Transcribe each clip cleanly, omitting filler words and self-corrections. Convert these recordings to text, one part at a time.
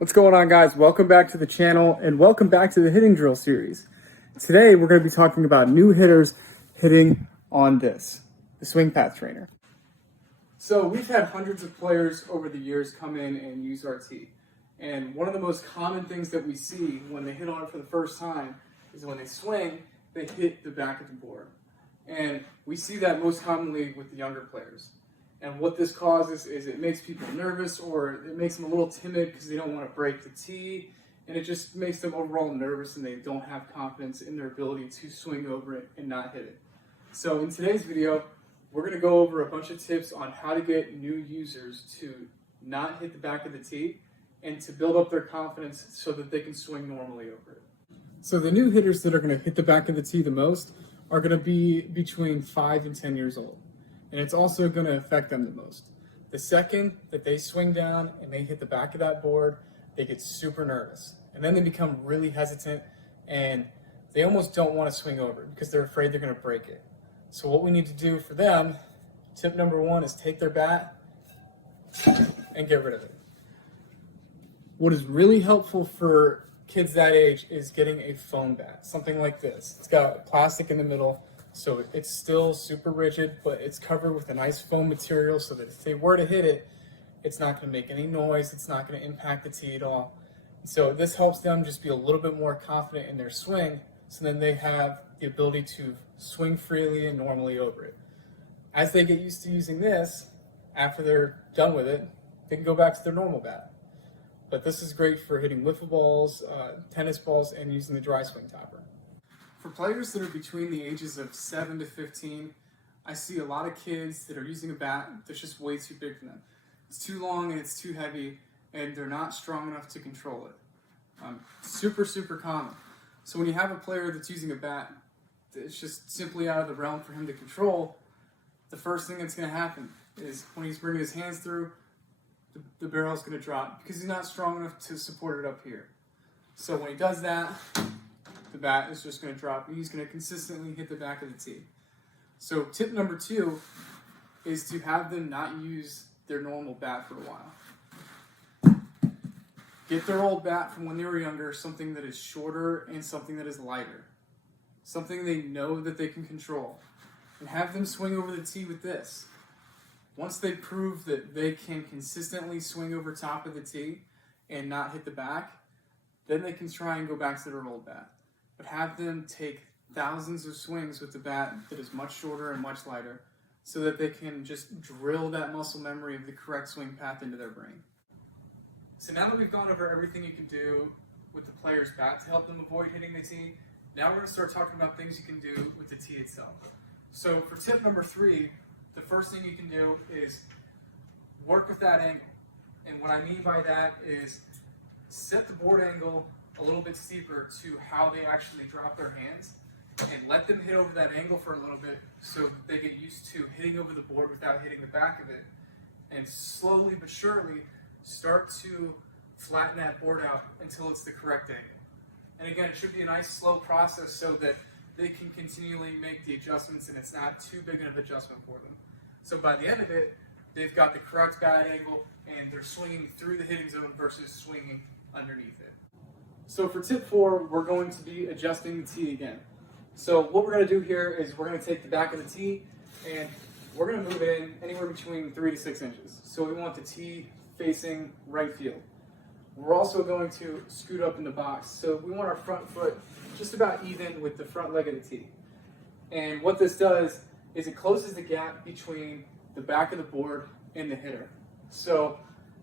What's going on, guys? Welcome back to the channel and welcome back to the hitting drill series. Today we're going to be talking about new hitters hitting on the swing path trainer. So we've had hundreds of players over the years come in and use our tee. And one of the most common things that we see when they hit on it for the first time is when they swing, they hit the back of the board. And we see that most commonly with the younger players. And what this causes is it makes people nervous, or it makes them a little timid because they don't want to break the tee, and it just makes them overall nervous and they don't have confidence in their ability to swing over it and not hit it. So in today's video, we're going to go over a bunch of tips on how to get new users to not hit the back of the tee and to build up their confidence so that they can swing normally over it. So the new hitters that are going to hit the back of the tee the most are going to be between 5 and 10 years old. And it's also going to affect them the most. The second that they swing down and they hit the back of that board, they get super nervous. And then they become really hesitant and they almost don't want to swing over it because they're afraid they're going to break it. So what we need to do for them, tip number 1, is take their bat and get rid of it. What is really helpful for kids that age is getting a foam bat, something like this. It's got plastic in the middle. So it's still super rigid, but it's covered with a nice foam material so that if they were to hit it, it's not going to make any noise. It's not going to impact the tee at all. So this helps them just be a little bit more confident in their swing, so then they have the ability to swing freely and normally over it. As they get used to using this, after they're done with it, they can go back to their normal bat. But this is great for hitting wiffle balls, tennis balls, and using the dry swing topper. For players that are between the ages of 7 to 15, I see a lot of kids that are using a bat that's just way too big for them. It's too long and it's too heavy, and they're not strong enough to control it. Super common. So when you have a player that's using a bat that's just simply out of the realm for him to control, the first thing that's going to happen is when he's bringing his hands through, the barrel's going to drop because he's not strong enough to support it up here. So when he does that, the bat is just going to drop and he's going to consistently hit the back of the tee. So tip number 2 is to have them not use their normal bat for a while. Get their old bat from when they were younger, something that is shorter and something that is lighter. Something they know that they can control. And have them swing over the tee with this. Once they prove that they can consistently swing over top of the tee and not hit the back, then they can try and go back to their old bat. But have them take thousands of swings with the bat that is much shorter and much lighter so that they can just drill that muscle memory of the correct swing path into their brain. So now that we've gone over everything you can do with the player's bat to help them avoid hitting the tee, now we're going to start talking about things you can do with the tee itself. So for tip number 3, the first thing you can do is work with that angle. And what I mean by that is set the board angle a little bit steeper to how they actually drop their hands and let them hit over that angle for a little bit so that they get used to hitting over the board without hitting the back of it, and slowly but surely start to flatten that board out until it's the correct angle. And again, it should be a nice slow process so that they can continually make the adjustments and it's not too big of an adjustment for them. So by the end of it, they've got the correct bat angle and they're swinging through the hitting zone versus swinging underneath it. So for tip 4, we're going to be adjusting the tee again. So what we're going to do here is we're going to take the back of the tee and we're going to move it in anywhere between 3 to 6 inches. So we want the tee facing right field. We're also going to scoot up in the box. So we want our front foot just about even with the front leg of the tee. And what this does is it closes the gap between the back of the board and the hitter. So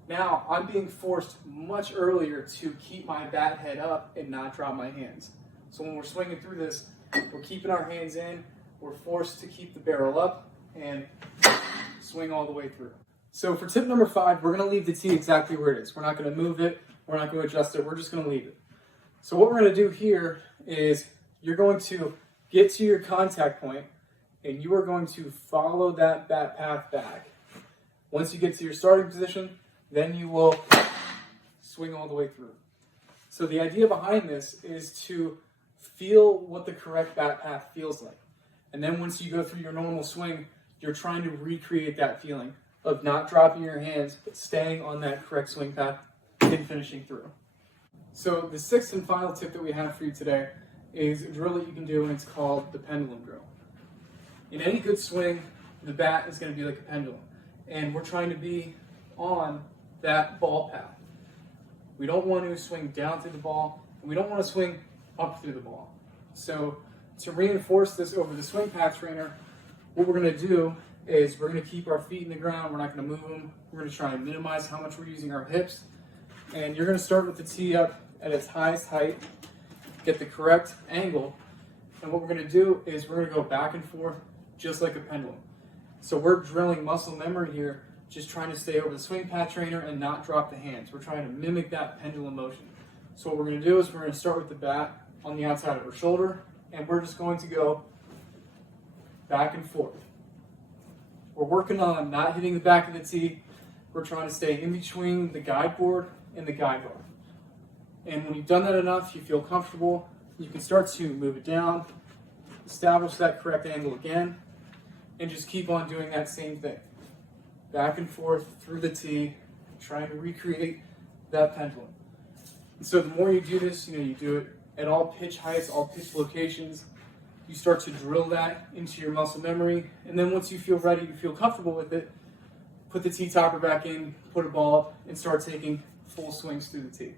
now I'm being forced much earlier to keep my bat head up and not drop my hands. So when we're swinging through this, we're keeping our hands in, we're forced to keep the barrel up and swing all the way through. So for tip number 5, we're going to leave the tee exactly where it is. We're not going to move it, we're not going to adjust it, we're just going to leave it. So what we're going to do here is you're going to get to your contact point and you are going to follow that bat path back. Once you get to your starting position, then you will swing all the way through. So the idea behind this is to feel what the correct bat path feels like. And then once you go through your normal swing, you're trying to recreate that feeling of not dropping your hands, but staying on that correct swing path in finishing through. So the sixth and final tip that we have for you today is a drill that you can do, and it's called the pendulum drill. In any good swing, the bat is going to be like a pendulum, and we're trying to be on that ball path. We don't want to swing down through the ball, and we don't want to swing up through the ball. So to reinforce this over the swing path trainer, what we're going to do is we're going to keep our feet in the ground. We're not going to move them. We're going to try and minimize how much we're using our hips. And you're going to start with the tee up at its highest height, get the correct angle. And what we're going to do is we're going to go back and forth just like a pendulum. So we're drilling muscle memory here, just trying to stay over the swing path trainer and not drop the hands. We're trying to mimic that pendulum motion. So what we're going to do is we're going to start with the bat on the outside of our shoulder, and we're just going to go back and forth. We're working on not hitting the back of the tee. We're trying to stay in between the guide board and the guide bar. And when you've done that enough, you feel comfortable, you can start to move it down, establish that correct angle again, and just keep on doing that same thing. Back and forth through the tee, trying to recreate that pendulum. And so the more you do this, you do it at all pitch heights, all pitch locations. You start to drill that into your muscle memory, and then once you feel ready, you feel comfortable with it, put the tee topper back in, put a ball up, and start taking full swings through the tee.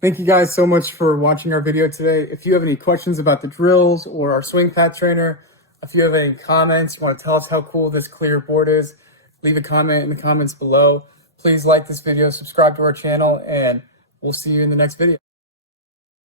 Thank you guys so much for watching our video today. If you have any questions about the drills or our swing path trainer, if you have any comments, you want to tell us how cool this clear board is, leave a comment in the comments below. Please like this video, subscribe to our channel, and we'll see you in the next video.